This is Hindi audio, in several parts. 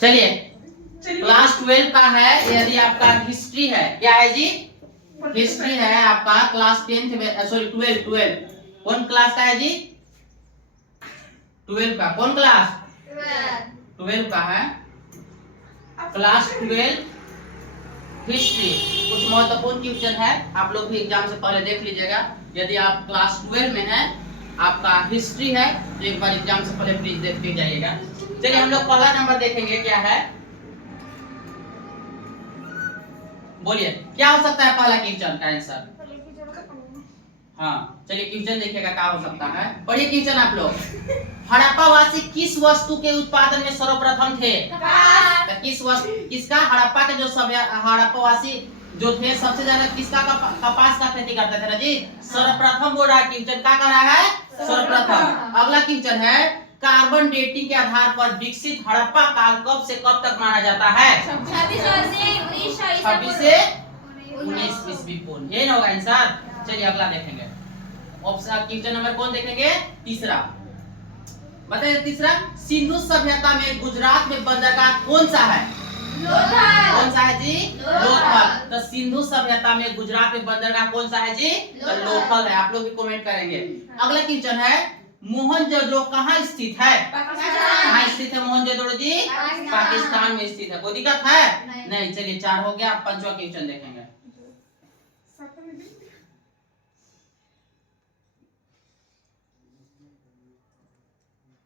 चलिए क्लास 12 का है, यदि आपका हिस्ट्री है, क्या है जी? हिस्ट्री है आपका क्लास 10 में, सॉरी 12 कौन क्लास का है जी? 12 का कौन क्लास? 12 का है क्लास 12 हिस्ट्री। कुछ महत्वपूर्ण क्वेश्चन है, आप लोग भी एग्जाम से पहले देख लीजिएगा। यदि आप क्लास 12 में हैं, आपका हिस्ट्री है, तो एक बार एग्जाम से पहले प्लीज देखते जाइएगा। चलिए हम लोग पहला नंबर देखेंगे, क्या है बोलिए, क्या हो सकता है पहला क्वेश्चन का आंसर? हाँ चलिए क्वेश्चन देखिएगा क्या हो सकता है, पढ़िए क्वेश्चन आप लोग। हड़प्पावासी किस वस्तु के उत्पादन में सर्वप्रथम थे? तो किस वस्तु, किसका? हड़प्पा के जो हड़प्पावासी जो थे, सबसे ज्यादा किसका कपास का खेती करते थे ना जी? सर्वप्रथम बोल रहा है क्वेश्चन, क्या कर रहा है? सर्वप्रथम। अगला क्वेश्चन है, कार्बन डेटिंग के आधार पर विकसित हड़प्पा काल कब से कब तक माना जाता है? 26 से 19 ईस्वी पूर्व, ये होगा आंसर। चलिए अगला देखेंगे, ऑप्शन क्वेश्चन नंबर कौन देखेंगे? तीसरा बताइए। तीसरा, सिंधु सभ्यता में गुजरात में बंदरगाह कौन सा है? लोथल। कौन सा है जी? लोथल। तो सिंधु सभ्यता में गुजरात में बंदरगाह कौन सा है जी? तो लोथल है। आप लोग भी कमेंट करेंगे। अगला क्वेश्चन है, मोहनजोदड़ो कहाँ स्थित है? कहाँ स्थित है मोहनजोदड़ो जी? पाकिस्तान में स्थित है। कोई दिक्कत है? नहीं। चलिए 4 हो गया, आप 5वां क्वेश्चन देखेंगे।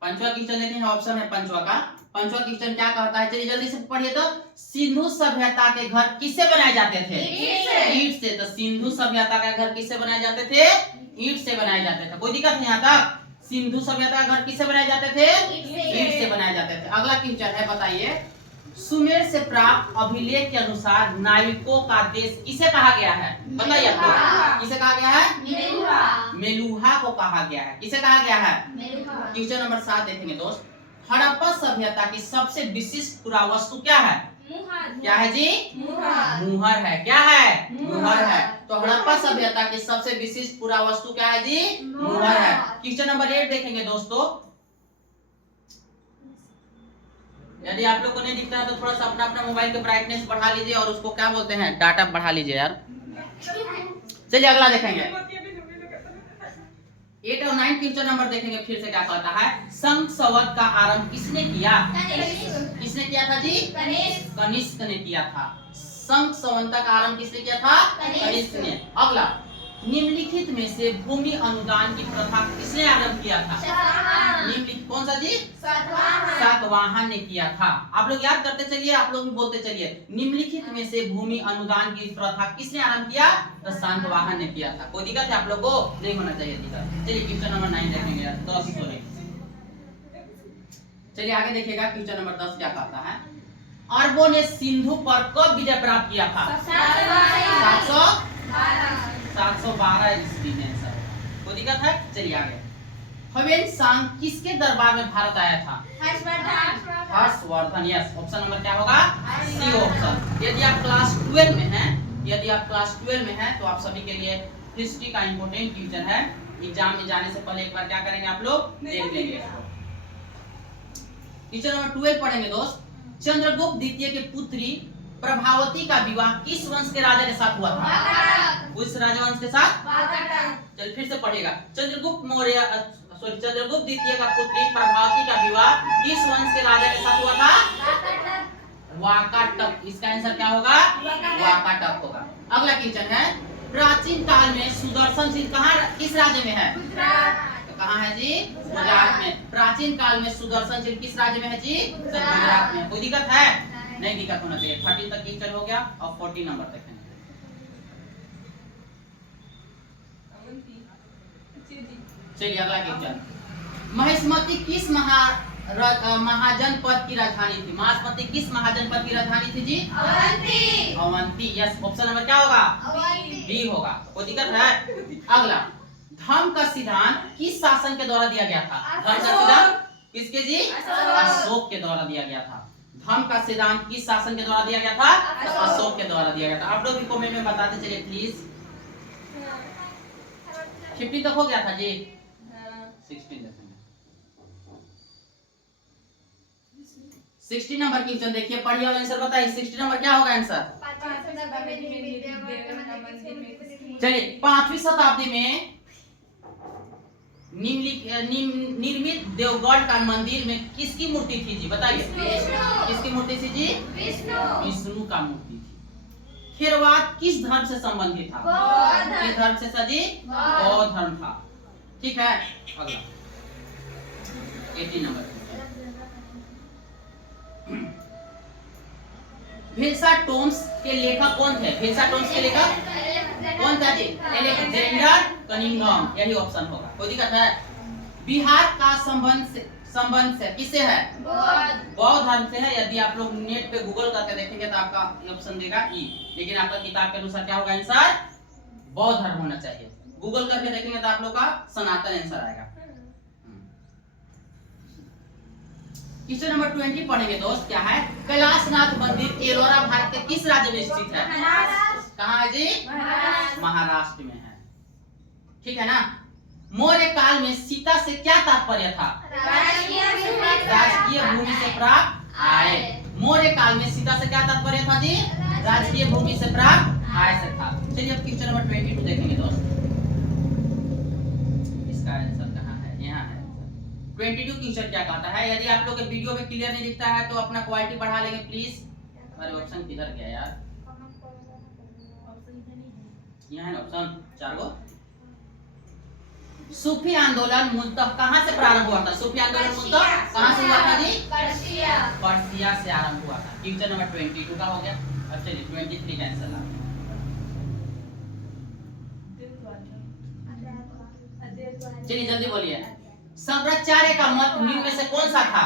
पंचवा क्वेश्चन देखेंगे, ऑप्शन है पंचवा का। पंचवा क्वेश्चन क्या कहता है, चलिए जल्दी से पढ़िए। तो सिंधु सभ्यता के घर किससे बनाए जाते थे? ईंट से। तो सिंधु सभ्यता के घर किससे बनाए जाते थे? ईंट से बनाए जाते थे। कोई दिक्कत नहीं यहाँ तक? सिंधु सभ्यता के घर किससे बनाए जाते थे? ईंट से बनाए जाते थे। अगला क्वेश्चन है, बताइए, सुमेर से प्राप्त अभिलेख के अनुसार नाविकों का देश किसे कहा गया है? बताइए आप लोग, किसे कहा गया है? मेलुहा को कहा गया है। किसे कहा गया है? क्वेश्चन नंबर 7 देखेंगे दोस्त। हड़प्पा सभ्यता की सबसे विशिष्ट पुरावस्तु क्या है? क्या है जी? मुहर है। क्या है? मुहर है। तो हड़प्पा सभ्यता की सबसे विशिष्ट पुरावस्तु क्या है जी? मुहर है। क्वेश्चन नंबर 8 देखेंगे दोस्तों। यदि आप लोग को नहीं दिखता है तो थोड़ा सा अपना अपना मोबाइल के ब्राइटनेस बढ़ा लीजिए और उसको क्या बोलते हैं, डाटा बढ़ा लीजिए यार। चलिए अगला देखेंगे, 8 और 9 क्वेश्चन नंबर देखेंगे। फिर से क्या कहता है, संघ संवत का आरंभ किसने किया? किसने किया था जी? कनिष्क ने किया था। संघ संवत का आरंभ किसने किया था? कनिष्क ने। अगला, निम्नलिखित में से भूमि अनुदान की प्रथा किसने आरंभ किया था? निम्नलिखित कौन सा जी? सातवाहन ने किया था। आप लोग याद करते चलिए, आप लोग भी बोलते चलिए। निम्नलिखित में से भूमि अनुदान की प्रथा किसने आरंभ किया? तो सातवाहन ने किया था। कोई दिक्कत है आप लोग को? नहीं होना चाहिए दिक्कत। चलिए क्वेश्चन नंबर 9 देखेंगे यार, 10 तो नहीं। चलिए आगे देखिएगा, क्वेश्चन नंबर 10 क्या कहता है, अरबों ने सिंधु पर कब विजय प्राप्त किया था? 712 ईस्वी में सर। कोई दिक्कत है? चलिए आगे, ह्वेन सांग किसके दरबार में भारत आया था? हर्षवर्धन। यस, ऑप्शन नंबर क्या होगा? C option. यदि आप क्लास 12 में हैं, यदि आप क्लास 12 में हैं तो आप सभी के लिए हिस्ट्री का इंपॉर्टेंट क्वेश्चन है। एग्जाम में जाने से पहले एक बार क्या करेंगे आप लोग, देख लेंगे। क्वेश्चन नंबर 12 पढ़ेंगे दोस्त। चंद्रगुप्त द्वितीय के पुत्री प्रभावती का विवाह किस वंश के राजा के साथ हुआ था? उस राजवंश के साथ। चल फिर से पढ़ेगा, चंद्रगुप्त मौर्य, चंद्रगुप्त द्वितीय का पुत्री प्रभावती का विवाह किस वंश के राजा के साथ हुआ था? वाकाटक। इसका आंसर क्या होगा? वाकाटक होगा। अगला क्वेश्चन है, प्राचीन काल में सुदर्शन सिंह कहाँ, किस राज्य में है? तो कहाँ है जी? गुजरात में। प्राचीन काल में सुदर्शन सिंह किस राज्य में है जी? गुजरात में। कोई दिक्कत है? नहीं दिक्कत होना चाहिए। 30 तक क्वेश्चन हो गया और 40 नंबर देखेंगे। चलिए अगला क्वेश्चन, महेशमती किस महाजनपद की राजधानी थी? महेशमती किस महाजनपद की राजधानी थी जी? Avanti. Avanti. Yes, option number क्या होगा? बी होगा। कोई दिक्कत है? अगला, धर्म का सिद्धांत किस शासन के द्वारा दिया गया था? धर्म का सिद्धांत किसके जी? अशोक के द्वारा दिया गया था। धर्म का सिद्धांत किस शासन के द्वारा दिया गया था? अशोक के द्वारा दिया गया था। आप लोग भी कमेंट में बताते चलिए प्लीज। 50 तक हो गया था जी? 16 देखेंगे। 60 नंबर क्वेश्चन देखिए, पढ़िए और आंसर बताइए। 60 नंबर क्या होगा आंसर? चलिए, 5वीं शताब्दी में निर्मित देवगढ़ का मंदिर में किसकी मूर्ति थी जी? बताइए। किसकी मूर्ति थी जी? विष्णु का मूर्ति थी। खेरवाद किस धर्म से संबंधित था? किस धर्म से सजी? बौद्ध धर्म था। ठीक है, अगला 80 नंबर। भेल्सा टोम्स के लेखक कौन थे? भेल्सा टोम्स के लेखक कौन था जी? अलेक्जेंडर कनिंघम, यही ऑप्शन होगा। कोई दिक्कत है? बिहार का संबंध से किससे है? बौद्ध धर्म से है। यदि आप लोग नेट पे गूगल करके देखेंगे तो आपका ऑप्शन देगा ई, लेकिन आपका किताब के अनुसार क्या होगा आंसर? बौद्ध धर्म होना चाहिए। गूगल करके देखेंगे तो आप लोग का सनातन आंसर आएगा। क्वेश्चन नंबर 20 पढ़ेंगे दोस्त। क्या है? कैलाशनाथ मंदिर एलोरा भारत के किस राज्य में स्थित है? कहाँ है जी? महाराष्ट्र में है। ठीक है ना? मौर्य काल में सीता से क्या तात्पर्य था? राजकीय भूमि से प्राप्त आय। मौर्य काल में सीता से क्या तात्पर्य था जी? राजकीय भूमि से प्राप्त आय से था। चलिए अब क्वेश्चन नंबर 22 देखेंगे दोस्त। इसका आंसर कहाँ है? यहाँ है। 22 क्वेश्चन क्या कहता है? यदि आप लोग के वीडियो में क्लियर नहीं दिखता है तो अपना क्वालिटी बढ़ा लेंगे प्लीज। अरे ऑप्शन किधर गया यार? यहाँ है ना ऑप्शन 4 गो। सूफी आंदोलन मूलतः कहाँ से प्रारंभ हुआ था? सूफी आंदोलन मूलतः कहाँ से हुआ था जी? पर्सिया से आरंभ हुआ था। क्वेश्चन नंबर 22 का हो गया। अब चलिए 23 का आंसर ला। चलिए जल्दी बोलिए। शंकराचार्य का मत निम्न में से कौन सा था?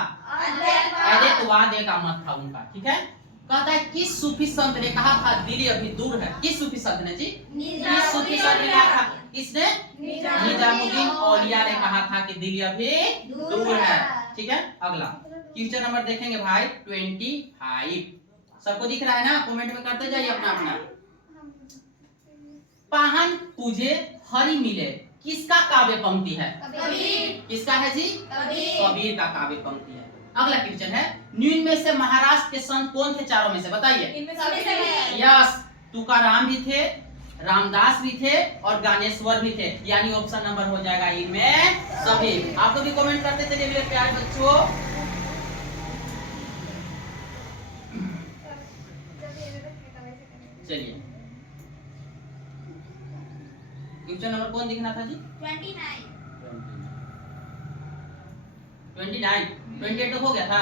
अद्वैतवाद का मत था उनका। ठीक है, कहता है किस सूफी संत ने कहा था दिल्ली अभी दूर है? किस सूफी संत ने जी? किस सूफी संत ने कहा था? किसने? निजामुद्दीन औलिया ने कहा था कि दिल्ली अभी दूर है। ठीक है, अगला क्वेश्चन नंबर देखेंगे भाई 25। सबको दिख रहा है ना? कमेंट में करते जाइए अपना अपना। पाहन पूजे हरि मिले किसका काव्य पंक्ति है? किसका है जी? कबीर का काव्य पंक्ति है। अगला क्वेश्चन है निम्न में से महाराष्ट्र के संत कौन थे चारों में से? बताइए। यस, तुकाराम भी थे, रामदास भी थे और ज्ञानेश्वर भी थे, यानी ऑप्शन नंबर हो जाएगा इनमें सभी। आप लोग भी कमेंट करते चलिए मेरे प्यारे बच्चों। चलिए क्वेश्चन नंबर कौन दिखना था जी? 29। 28 हो गया था?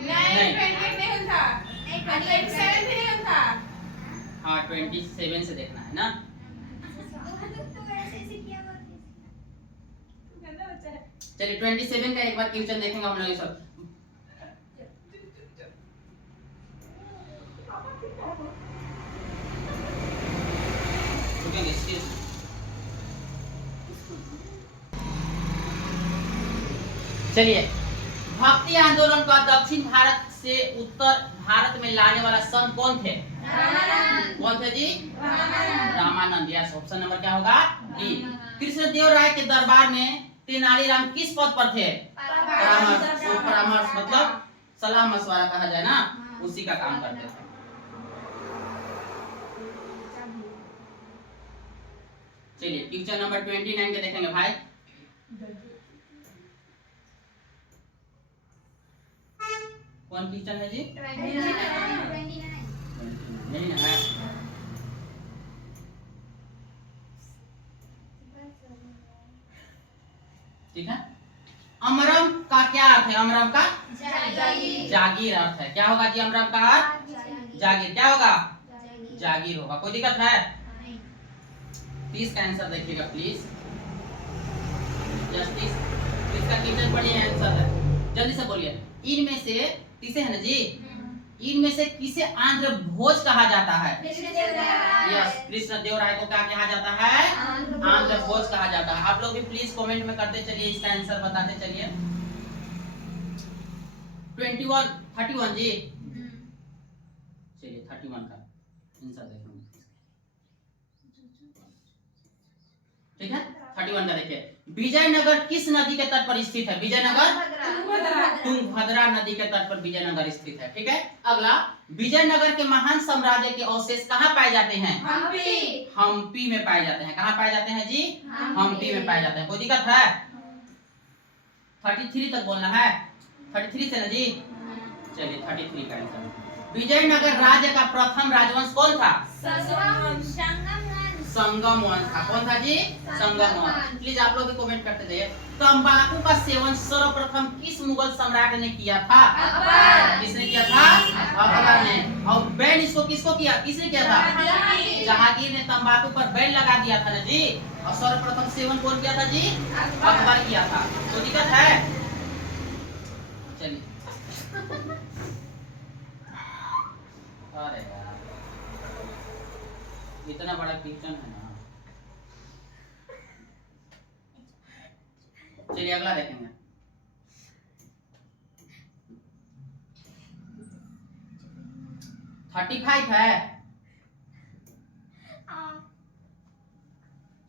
नहीं 28 नहीं था। 27 भी नहीं था। हाँ 27 से देखना है ना। चलिए 27 का एक बार क्वेश्चन देखेंगे हम लोग ये सब। चलिए, भक्ति आंदोलन का दक्षिण भारत से उत्तर भारत में लाने वाला संत कौन थे? कौन थे जी? रामानंद। यस, ऑप्शन नंबर क्या होगा? डी। कृष्णदेव राय के दरबार में तेनालीराम किस पद पर थे? परामर्श मतलब सलाह मशवरा कहा जाए ना, उसी का काम करते थे। चलिए क्वेश्चन नंबर 29 के देखेंगे भाई। कौन क्वेश्चन है जी? 29 नहीं है। ठीक है, अमरम का क्या अर्थ है? अमरम का जागीर अर्थ है। क्या होगा जी अमरम का अर्थ? जागीर। क्या होगा? जागीर होगा। कोई दिक्कत है? 30 का आंसर देखिएगा प्लीज। जस्टिस 30 का क्वेश्चन पढ़िए, आंसर है जल्दी से बोलिए। इनमें से 30 है ना जी? इनमें से किसे आंध्र भोज कहा जाता है? यस, कृष्णदेव राय को क्या कहा जाता है? आंध्र भोज कहा जाता है। आप लोग भी प्लीज कमेंट में करते चलिए, इसका आंसर बताते चलिए। 31 जी। चलिए 31 का आंसर देखेंगे। ठीक है। 31 का देखिए, विजयनगर किस नदी के तट पर स्थित है? विजयनगर तुंगभद्रा नदी के तट पर विजयनगर स्थित है। ठीक है, अगला, विजयनगर के महान साम्राज्य के अवशेष कहाँ पाए जाते हैं? हम्पी में पाए जाते हैं। कहाँ पाए जाते हैं जी? हम्पी में पाए जाते हैं। कोई दिक्कत है? 33 तक बोलना है। 33 से ना जी, चलिए 33 का आंसर। विजयनगर राज्य का प्रथम राजवंश कौन था? संगम वंश था। कौन था जी? संगम वंश। प्लीज आप लोग भी कमेंट करते जाइए। तंबाकू का सेवन सर्वप्रथम किस मुगल सम्राट ने किया था? किसने किया था? अकबर ने। और बैन इसको किसको किया? किसने किया था? जहांगीर ने तंबाकू पर बैन लगा दिया था ना जी। और सर्वप्रथम सेवन कौन किया था जी? अकबर किया था। तो दिक्कत है? चलिए, अरे यार इतना बड़ा क्वेश्चन है ना। चलिए अगला देखेंगे। थर्टी 35 है।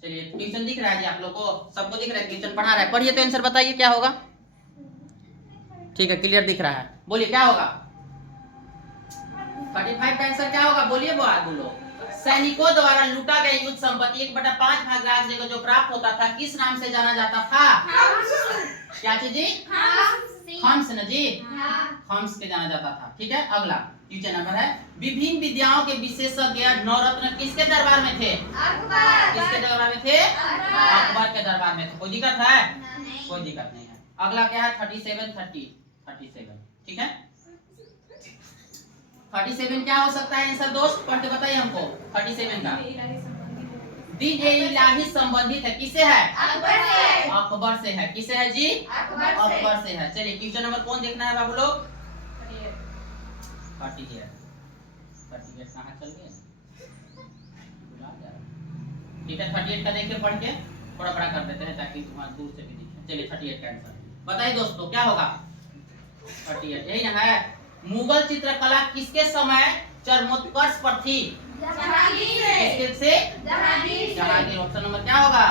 चलिए, क्वेश्चन दिख रहा है जी आप लोग को? सबको दिख रहा है? क्वेश्चन पढ़ा रहा है, पढ़िए तो आंसर बताइए क्या होगा। ठीक है, क्लियर दिख रहा है, बोलिए क्या होगा? 35 का आंसर क्या होगा? बोलिए, बोलो। सैनिकों द्वारा लूटा गया युद्ध संपत्ति 1/5 भाग राज्य को जो प्राप्त होता था किस नाम से जाना जाता था? क्या चीज जी? हम्स ना जी, हम्स के जाना जाता था। ठीक है, अगला क्वेश्चन नंबर है, विभिन्न विद्याओं के विशेषज्ञ नवरत्न किसके दरबार में थे? किसके दरबार में थे? अकबर के दरबार में थे। कोई दिक्कत है? कोई दिक्कत नहीं है। अगला क्या है? 37। ठीक है, 37 क्या हो सकता है आंसर दोस्त? पढ़ के बताइए हमको। 37 का दिन इलाही संबंधित है, किसे है? अकबर से है। किसे है जी? अकबर से है। चलिए, क्वेश्चन नंबर कौन देखना है बाबू लोग? 38 कहाँ चल गए? ठीक है, 38 का देखिए, पढ़ के थोड़ा बड़ा कर देते हैं ताकि तुम्हारा दूर से भी दिखे। चलिए, 38 का आंसर बताइए दोस्तों, क्या होगा? 38 यही ना है। मुगल चित्रकला किसके समय चरमोत्कर्ष पर थी? जहांगीर। ऑप्शन नंबर क्या होगा?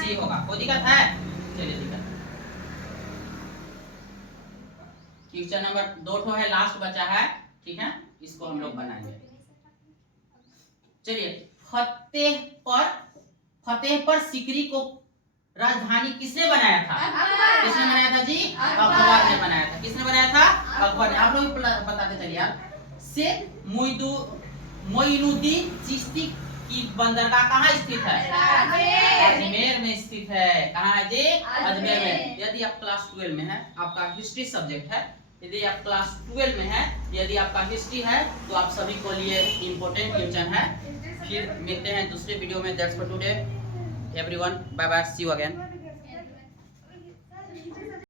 सी होगा। कोई दिक्कत है? चलिए, दिक्कत। क्वेश्चन नंबर 2 है, लास्ट बचा है। ठीक है, इसको हम लोग बनाएंगे। चलिए, फतेहपुर सीकरी को राजधानी किसने बनाया था? किसने बनाया था जी? अकबर ने बनाया था। किसने बनाया था? अकबर ने। आप लोग बताते चलिए यार। शेख मोइनुद्दीन चिश्ती की बंदरगाह कहाँ स्थित है? अजमेर में स्थित है। कहाँ है जी? अजमेर में। यदि आप क्लास 12 में है, आपका हिस्ट्री सब्जेक्ट है, यदि आप क्लास 12 में है, यदि आपका हिस्ट्री है, तो आप सभी को लिए इम्पोर्टेंट क्वेश्चन है। फिर मिलते हैं दूसरे वीडियो में। That's for today everyone, bye bye, see you again.